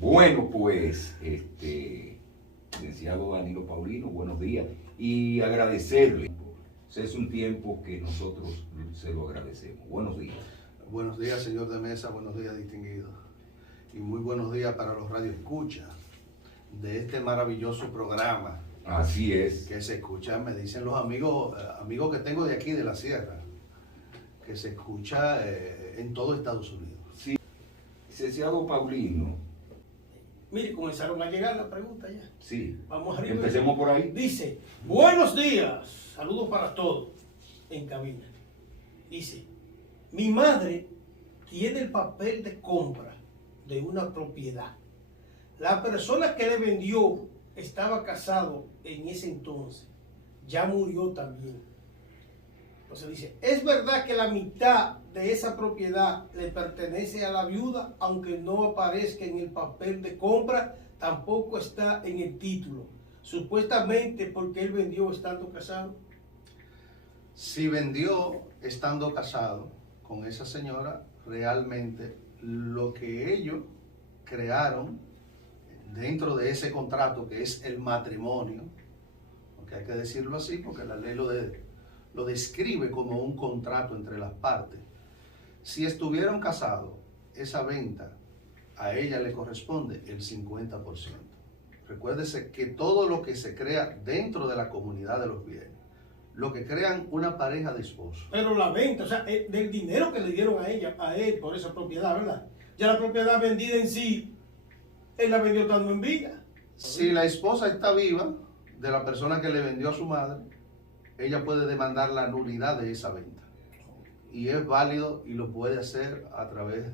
Bueno, pues, licenciado Danilo Paulino, buenos días. Y agradecerle. Es un tiempo que nosotros se lo agradecemos. Buenos días. Buenos días, señor de mesa, buenos días, distinguido. Y muy buenos días para los radioescuchas de este maravilloso programa. Así es. Que se escucha, me dicen los amigos que tengo de aquí, de la sierra, que se escucha en todo Estados Unidos. Sí. Licenciado Paulino. Mire, comenzaron a llegar las preguntas ya. Sí. Vamos arriba. Empecemos por ahí. Dice, buenos días, saludos para todos en cabina. Dice, mi madre tiene el papel de compra de una propiedad. La persona que le vendió estaba casado en ese entonces. Ya murió también. Entonces dice, ¿es verdad que la mitad de esa propiedad le pertenece a la viuda, aunque no aparezca en el papel de compra, tampoco está en el título? Supuestamente porque él vendió estando casado. Si vendió estando casado con esa señora, realmente lo que ellos crearon dentro de ese contrato, que es el matrimonio, porque hay que decirlo así, porque la ley lo describe como un contrato entre las partes. Si estuvieron casados, esa venta a ella le corresponde el 50%. Recuérdese que todo lo que se crea dentro de la comunidad de los bienes, lo que crean una pareja de esposos. Pero la venta, o sea, del dinero que le dieron a él por esa propiedad, ¿verdad? Ya la propiedad vendida en sí, él la vendió estando en vida. Si la esposa está viva, de la persona que le vendió a su madre, ella puede demandar la nulidad de esa venta. Y es válido y lo puede hacer a través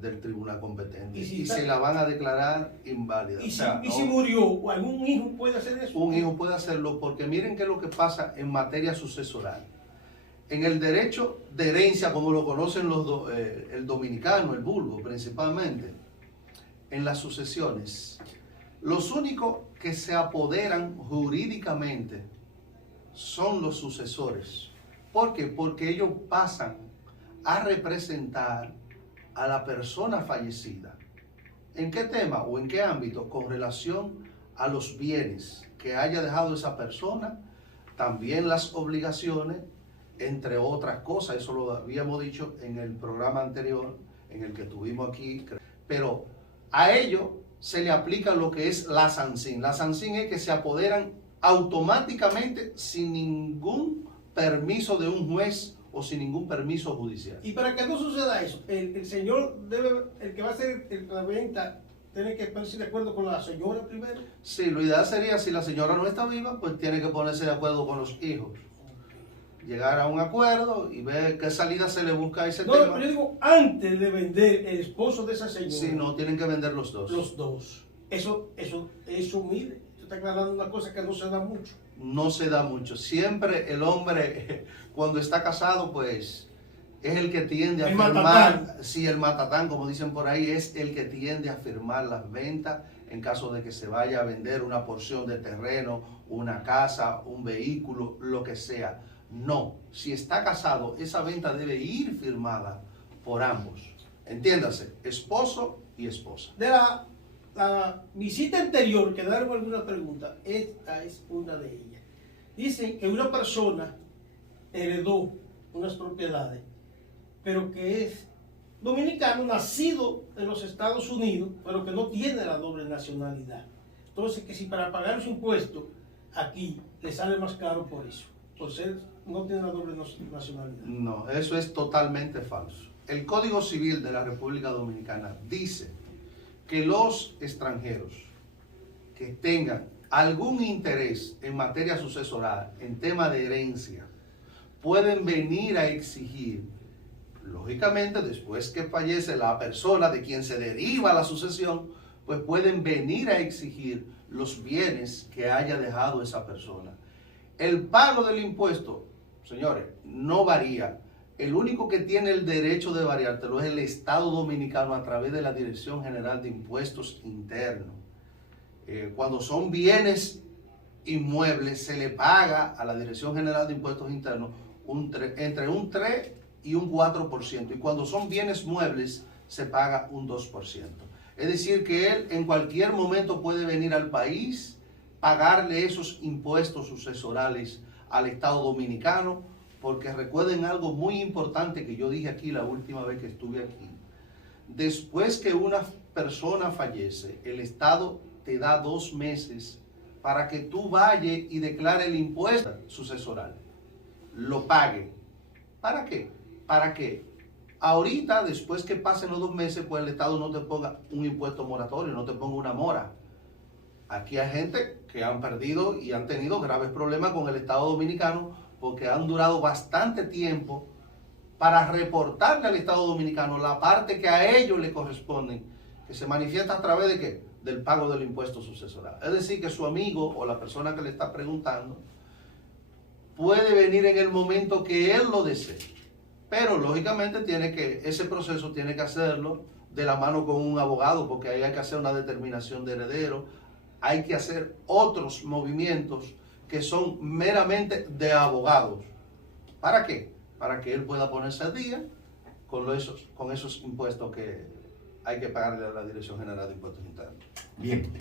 del tribunal competente. Y se la van a declarar inválida. ¿Y si murió, o algún hijo puede hacer eso? Un hijo puede hacerlo, porque miren qué es lo que pasa en materia sucesoral. En el derecho de herencia, como lo conocen el dominicano, el vulgo principalmente, en las sucesiones, los únicos que se apoderan jurídicamente son los sucesores. ¿Por qué? Porque ellos pasan a representar a la persona fallecida. ¿En qué tema o en qué ámbito? Con relación a los bienes que haya dejado esa persona, también las obligaciones, entre otras cosas. Eso lo habíamos dicho en el programa anterior, en el que tuvimos aquí. Pero a ellos se le aplica lo que es la sancín. La sancín es que se apoderan automáticamente sin ningún permiso de un juez o sin ningún permiso judicial. Y para que no suceda eso, el señor debe, el que va a hacer la venta, tiene que ponerse de acuerdo con la señora primero. Sí, lo ideal sería, si la señora no está viva, pues tiene que ponerse de acuerdo con los hijos. Llegar a un acuerdo y ver qué salida se le busca a ese tema. No, pero yo digo, antes de vender el esposo de esa señora. Sí, no, tienen que vender los dos. Los dos. Eso, mire, usted está aclarando una cosa que no se da mucho. No se da mucho. Siempre el hombre, cuando está casado, pues, es el que tiende a firmar. Sí, el matatán, como dicen por ahí, es el que tiende a firmar las ventas en caso de que se vaya a vender una porción de terreno, una casa, un vehículo, lo que sea. No, si está casado, esa venta debe ir firmada por ambos. Entiéndase, esposo y esposa. De la visita anterior, quedaron algunas preguntas. Esta es una de ellas. Dicen que una persona heredó unas propiedades, pero que es dominicano, nacido en los Estados Unidos, pero que no tiene la doble nacionalidad. Entonces, que si para pagar su impuesto aquí le sale más caro por eso, por ser no tiene la doble nacionalidad. No, eso es totalmente falso. El Código Civil de la República Dominicana dice que los extranjeros que tengan algún interés en materia sucesoral, en tema de herencia, pueden venir a exigir, lógicamente después que fallece la persona de quien se deriva la sucesión, pues pueden venir a exigir los bienes que haya dejado esa persona. El pago del impuesto, señores, no varía. El único que tiene el derecho de variártelo es el Estado Dominicano a través de la Dirección General de Impuestos Internos. Cuando son bienes inmuebles, se le paga a la Dirección General de Impuestos Internos entre un 3 y un 4%. Y cuando son bienes muebles, se paga un 2%. Es decir, que él en cualquier momento puede venir al país, pagarle esos impuestos sucesorales al Estado Dominicano, porque recuerden algo muy importante que yo dije aquí la última vez que estuve aquí. Después que una persona fallece, el Estado te da 2 meses para que tú vayas y declare el impuesto sucesoral, lo pague. ¿Para qué? Para que ahorita, después que pasen los 2 meses, pues el Estado no te ponga un impuesto moratorio, no te ponga una mora. Aquí hay gente que han perdido y han tenido graves problemas con el Estado Dominicano porque han durado bastante tiempo para reportarle al Estado Dominicano la parte que a ellos le corresponde, que se manifiesta a través de ¿qué? Del pago del impuesto sucesoral. Es decir, que su amigo o la persona que le está preguntando puede venir en el momento que él lo desee. Pero lógicamente ese proceso tiene que hacerlo de la mano con un abogado, porque ahí hay que hacer una determinación de heredero, hay que hacer otros movimientos que son meramente de abogados. ¿Para qué? Para que él pueda ponerse al día con esos impuestos que hay que pagarle a la Dirección General de Impuestos Internos. Bien,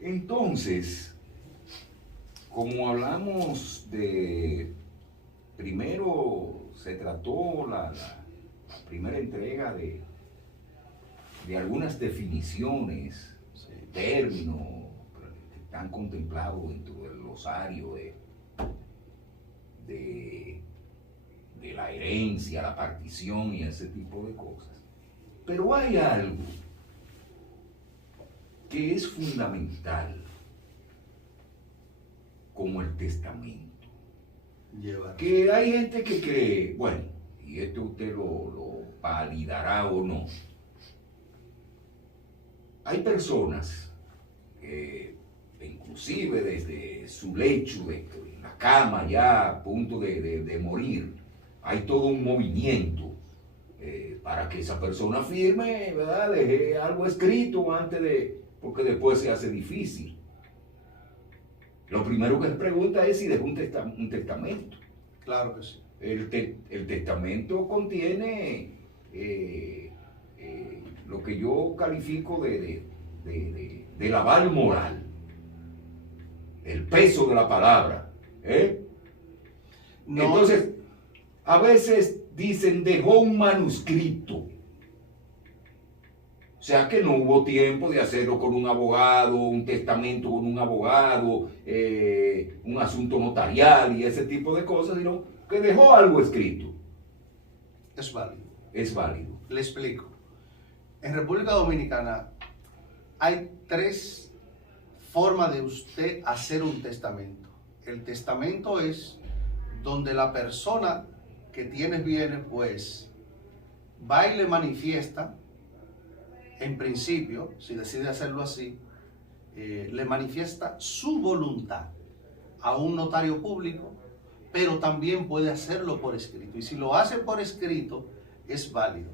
entonces, como hablamos de, primero se trató la primera entrega de algunas definiciones, Sí. términos que están contemplados dentro del glosario de la herencia, la partición y ese tipo de cosas. Pero hay algo que es fundamental, como el testamento. Que hay gente que cree, bueno, y esto usted lo validará o no. Hay personas que, inclusive desde su lecho, en la cama ya a punto de morir, hay todo un movimiento para que esa persona firme, ¿verdad? Deje algo escrito porque después se hace difícil. Lo primero que se pregunta es si dejó un testamento. Claro que sí. El testamento contiene lo que yo califico de aval moral, el peso de la palabra. No. Entonces, a veces dicen dejó un manuscrito. O sea que no hubo tiempo de hacerlo con un abogado, un testamento con un abogado, un asunto notarial y ese tipo de cosas, sino que dejó algo escrito. Es válido. Es válido. Le explico. En República Dominicana hay 3 formas de usted hacer un testamento. El testamento es donde la persona que tiene bienes, pues, va y le manifiesta, en principio, si decide hacerlo así, le manifiesta su voluntad a un notario público, pero también puede hacerlo por escrito. Y si lo hace por escrito, es válido.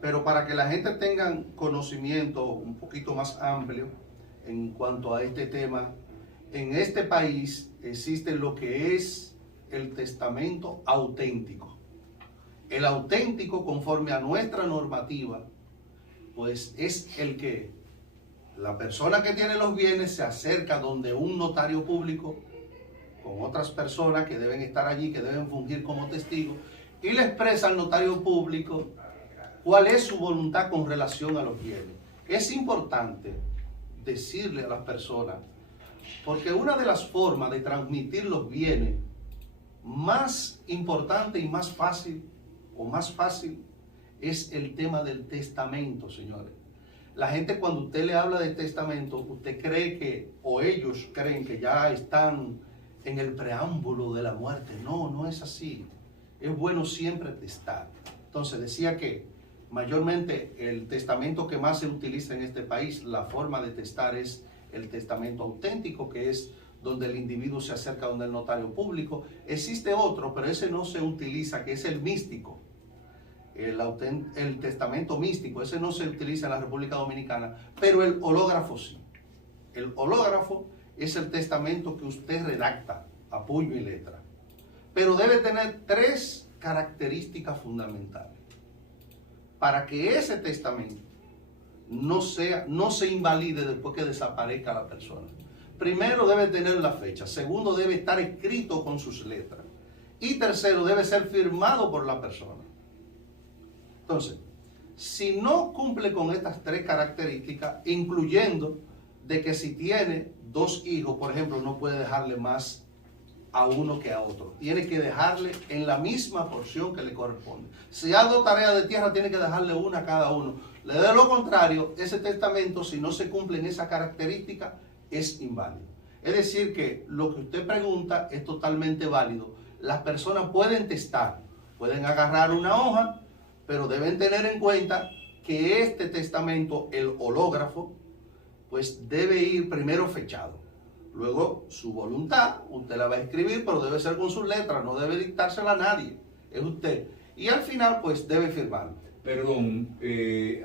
Pero para que la gente tenga conocimiento un poquito más amplio en cuanto a este tema, en este país existe lo que es el testamento auténtico. El auténtico, conforme a nuestra normativa, pues es el que la persona que tiene los bienes se acerca donde un notario público con otras personas que deben estar allí, que deben fungir como testigos, y le expresa al notario público cuál es su voluntad con relación a los bienes. Es importante decirle a las personas, porque una de las formas de transmitir los bienes más importante y más fácil es el tema del testamento, señores. La gente, cuando usted le habla de testamento, usted cree que, o ellos creen que ya están en el preámbulo de la muerte. No, no es así. Es bueno siempre testar. Entonces decía que mayormente el testamento que más se utiliza en este país, la forma de testar es el testamento auténtico, que es donde el individuo se acerca donde el notario público. Existe otro, pero ese no se utiliza, que es el místico. El testamento místico, ese no se utiliza en la República Dominicana, pero el hológrafo sí. El hológrafo es el testamento que usted redacta a puño y letra, pero debe tener 3 características fundamentales para que ese testamento no se invalide después que desaparezca la persona. Primero debe tener la fecha, segundo debe estar escrito con sus letras y tercero debe ser firmado por la persona. Entonces, si no cumple con estas tres características, incluyendo de que si tiene dos hijos, por ejemplo, no puede dejarle más a uno que a otro. Tiene que dejarle en la misma porción que le corresponde. Si hay dos tareas de tierra, tiene que dejarle una a cada uno. De lo contrario, ese testamento, si no se cumplen esas características, es inválido. Es decir, que lo que usted pregunta es totalmente válido. Las personas pueden testar, pueden agarrar una hoja, pero deben tener en cuenta que este testamento, el hológrafo, pues debe ir primero fechado. Luego, su voluntad, usted la va a escribir, pero debe ser con sus letras, no debe dictársela a nadie, es usted. Y al final, pues, debe firmar. Perdón,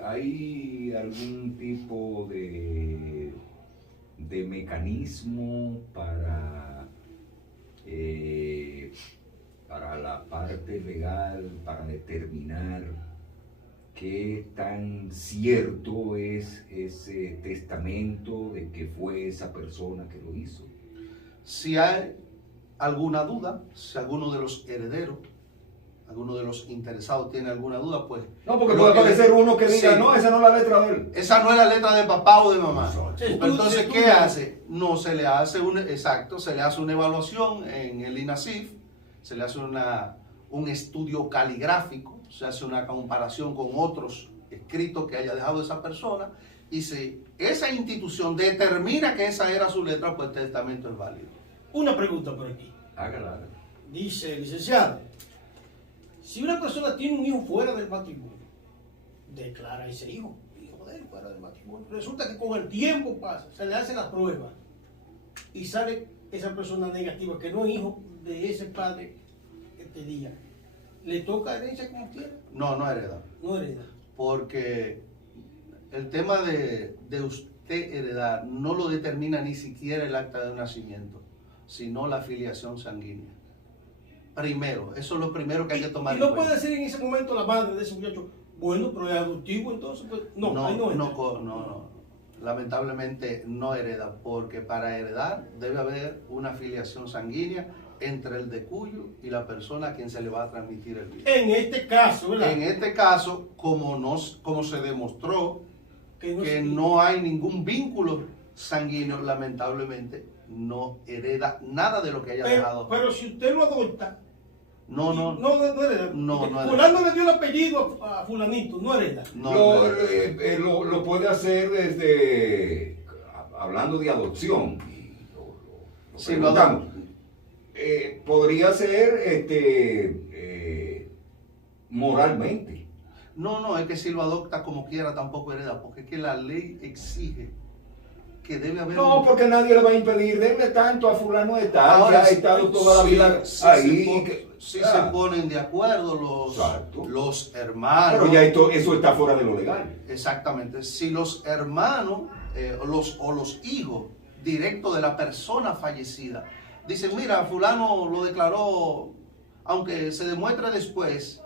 ¿hay algún tipo de mecanismo para la parte legal, para determinar qué tan cierto es ese testamento de que fue esa persona que lo hizo? Si hay alguna duda, si alguno de los herederos, alguno de los interesados tiene alguna duda, pues... No, porque puede aparecer uno que diga, sí, no, esa no es la letra de él. Esa no es la letra de papá o de mamá. Sí, Entonces, ¿qué hace? No, se le hace se le hace una evaluación en el INASIF, se le hace un estudio caligráfico, se hace una comparación con otros escritos que haya dejado esa persona, y si esa institución determina que esa era su letra, pues el testamento es válido. Una pregunta por aquí. Hágala. Dice, licenciado, si una persona tiene un hijo fuera del matrimonio, declara ese hijo de él fuera del matrimonio. Resulta que con el tiempo pasa, se le hacen las pruebas y sale esa persona negativa, que no es hijo de ese padre este día. ¿Le toca herencia como quiera? No, no hereda. No hereda. Porque el tema de usted heredar no lo determina ni siquiera el acta de nacimiento, sino la filiación sanguínea. Primero, eso es lo primero que hay que tomar en en cuenta. ¿Y no puede ser en ese momento la madre de ese muchacho, bueno, pero es adoptivo, entonces? Pues, no. Lamentablemente no hereda, porque para heredar debe haber una filiación sanguínea entre el de cuyo y la persona a quien se le va a transmitir el bien. En este caso, ¿verdad? En este caso, como se demostró que no hay ningún vínculo sanguíneo, lamentablemente no hereda nada de lo que haya dejado. Pero si usted lo adopta, no hereda. No hereda. Fulano le dio el apellido a fulanito, no hereda. Lo puede hacer desde, hablando de adopción, y lo Sí, preguntamos. Podría ser moralmente. No, es que si lo adopta como quiera tampoco hereda, porque es que la ley exige que debe haber... No, porque nadie le va a impedir, denle tanto a fulano de tal, Ahora, que ha estado toda la vida ahí. Se ponen de acuerdo los hermanos. Pero ya eso está fuera de lo legal. Exactamente. Si los hermanos los hijos directos de la persona fallecida dicen, mira, fulano lo declaró, aunque se demuestre después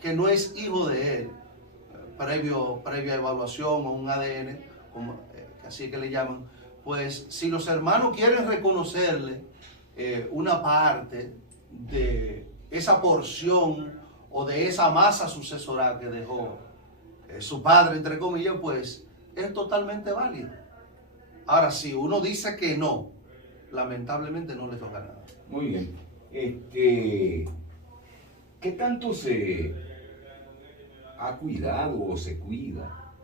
que no es hijo de él, previa evaluación o un ADN, así es que le llaman, pues si los hermanos quieren reconocerle una parte de esa porción o de esa masa sucesoral que dejó su padre, entre comillas, pues es totalmente válido. Ahora, si uno dice que no, lamentablemente no le toca nada. Muy bien. ¿Qué tanto se ha cuidado o se cuida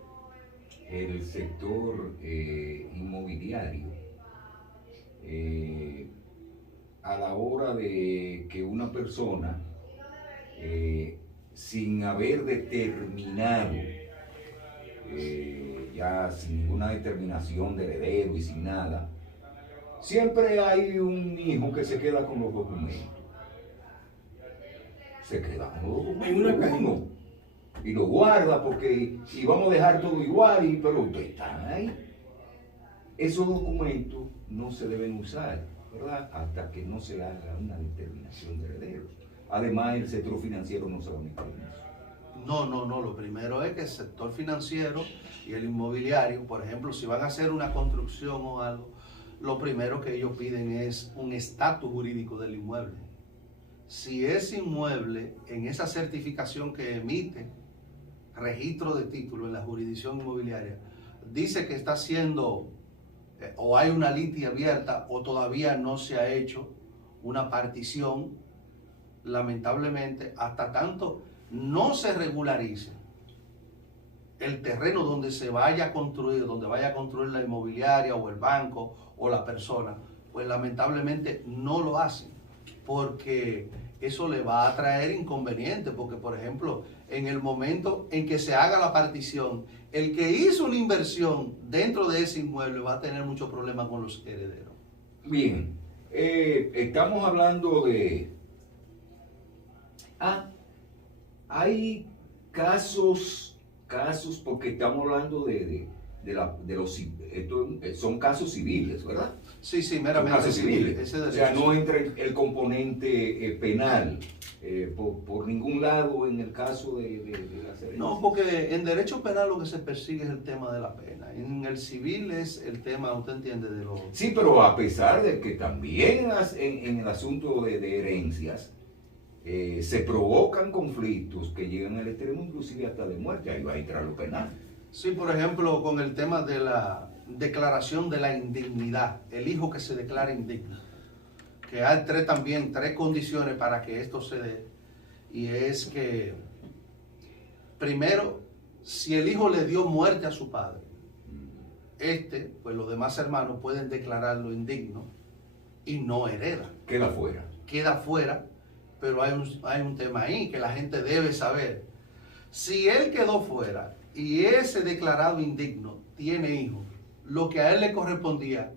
el sector inmobiliario a la hora de que una persona, sin haber determinado, ya sin ninguna determinación de heredero y sin nada, siempre hay un hijo que se queda con los documentos? Se queda con los documentos En una cajita. Y lo guarda porque y vamos a dejar todo igual, pero ustedes están ahí. Esos documentos no se deben usar, ¿verdad? Hasta que no se haga una determinación de herederos. Además, el sector financiero no se va a meter en eso. No, lo primero es que el sector financiero y el inmobiliario, por ejemplo, si van a hacer una construcción o algo, lo primero que ellos piden es un estatus jurídico del inmueble. Si ese inmueble, en esa certificación que emite registro de título en la jurisdicción inmobiliaria, dice que está siendo o hay una litis abierta o todavía no se ha hecho una partición, lamentablemente, hasta tanto no se regularice el terreno donde se vaya a construir, donde vaya a construir la inmobiliaria o el banco o la persona, pues lamentablemente no lo hacen, porque eso le va a traer inconvenientes, porque por ejemplo, en el momento en que se haga la partición, el que hizo una inversión dentro de ese inmueble va a tener muchos problemas con los herederos. Bien, estamos hablando de... hay casos, porque estamos hablando de los... son casos civiles, ¿verdad? Sí, Son meramente casos civiles. ese O sea, derecho. no entra el componente penal por ningún lado en el caso de las herencias. No, porque en derecho penal lo que se persigue es el tema de la pena. En el civil es el tema, usted entiende, de los... Sí, pero a pesar de que también en el asunto de herencias se provocan conflictos que llegan al extremo inclusive hasta de muerte, ahí va a entrar lo penal. Sí, por ejemplo, con el tema de la declaración de la indignidad, el hijo que se declara indigno, que hay tres condiciones para que esto se dé, y es que, primero, si el hijo le dio muerte a su padre, pues los demás hermanos pueden declararlo indigno y no hereda. Queda fuera. Queda fuera, pero hay un tema ahí que la gente debe saber. Si él quedó fuera y ese declarado indigno tiene hijos, lo que a él le correspondía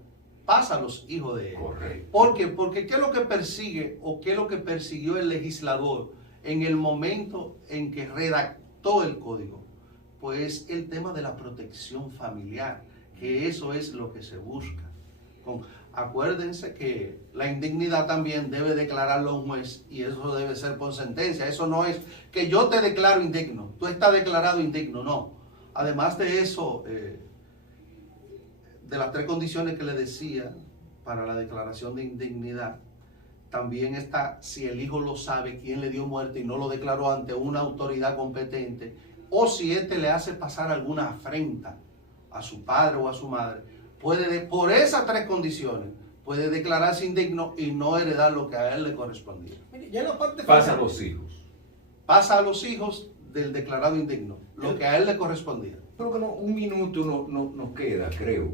pasa a los hijos de él. Correcto. ¿Por qué? Porque ¿qué es lo que persigue o qué es lo que persiguió el legislador en el momento en que redactó el código? Pues el tema de la protección familiar, que eso es lo que se busca. Acuérdense que la indignidad también debe declararlo un juez y eso debe ser por sentencia. Eso no es que yo te declaro indigno, tú estás declarado indigno, no. Además de eso, de las tres condiciones que le decía para la declaración de indignidad, también está si el hijo lo sabe, quién le dio muerte y no lo declaró ante una autoridad competente, o si éste le hace pasar alguna afrenta a su padre o a su madre, por esas tres condiciones, puede declararse indigno y no heredar lo que a él le correspondía. Mire, ya en la parte Pasa a final, los hijos. Pasa a los hijos del declarado indigno, lo que a él le correspondía. Pero que no, un minuto no nos queda, creo.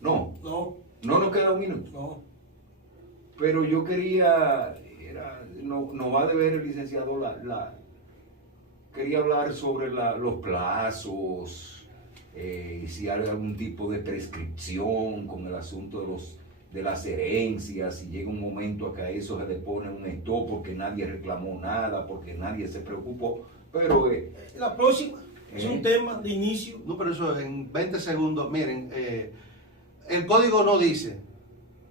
No nos queda un minuto. No. Pero yo quería, no va a deber el licenciado quería hablar sobre los plazos, si hay algún tipo de prescripción con el asunto de las herencias, si llega un momento a que a eso se le pone un stop porque nadie reclamó nada, porque nadie se preocupó, pero... La próxima es un tema de inicio. No, pero eso en 20 segundos, miren, el código no dice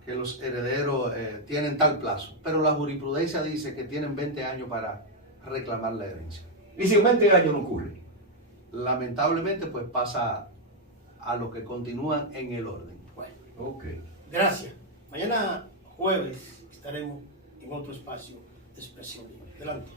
que los herederos tienen tal plazo, pero la jurisprudencia dice que tienen 20 años para reclamar la herencia. Y si en 20 años no ocurre. Lamentablemente, pues pasa a los que continúan en el orden. Bueno, Ok. gracias. Mañana jueves estaremos en otro espacio de expresión libre. Adelante.